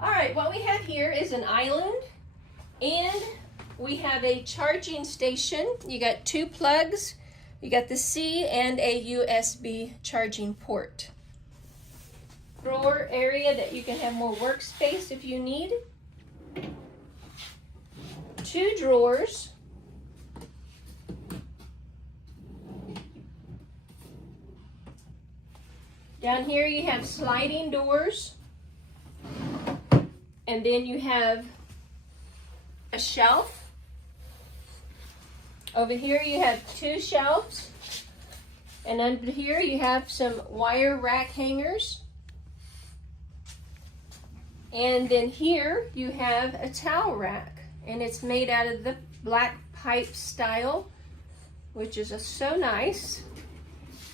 All right, what we have here is an island, and we have a charging station. You got 2 plugs. You got the C and a USB charging port. Drawer area that you can have more workspace if you need. 2 drawers. Down here you have sliding doors. And then you have a shelf. Over here you have 2 shelves. And under here you have some wire rack hangers. And then here you have a towel rack. And it's made out of the black pipe style, which is so nice.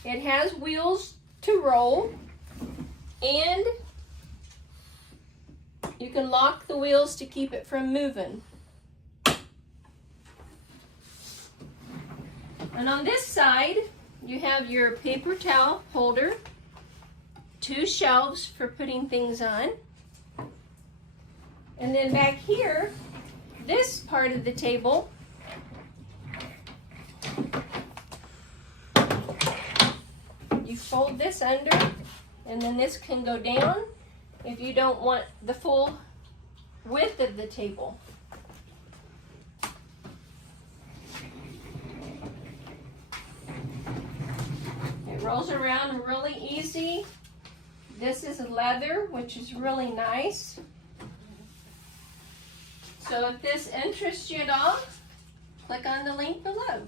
It has wheels to roll. And you can lock the wheels to keep it from moving. And on this side, you have your paper towel holder, 2 shelves for putting things on. And then back here, this part of the table, you fold this under, and then this can go down if you don't want the full width of the table. It rolls around really easy. This is leather, which is really nice. So if this interests you at all, click on the link below.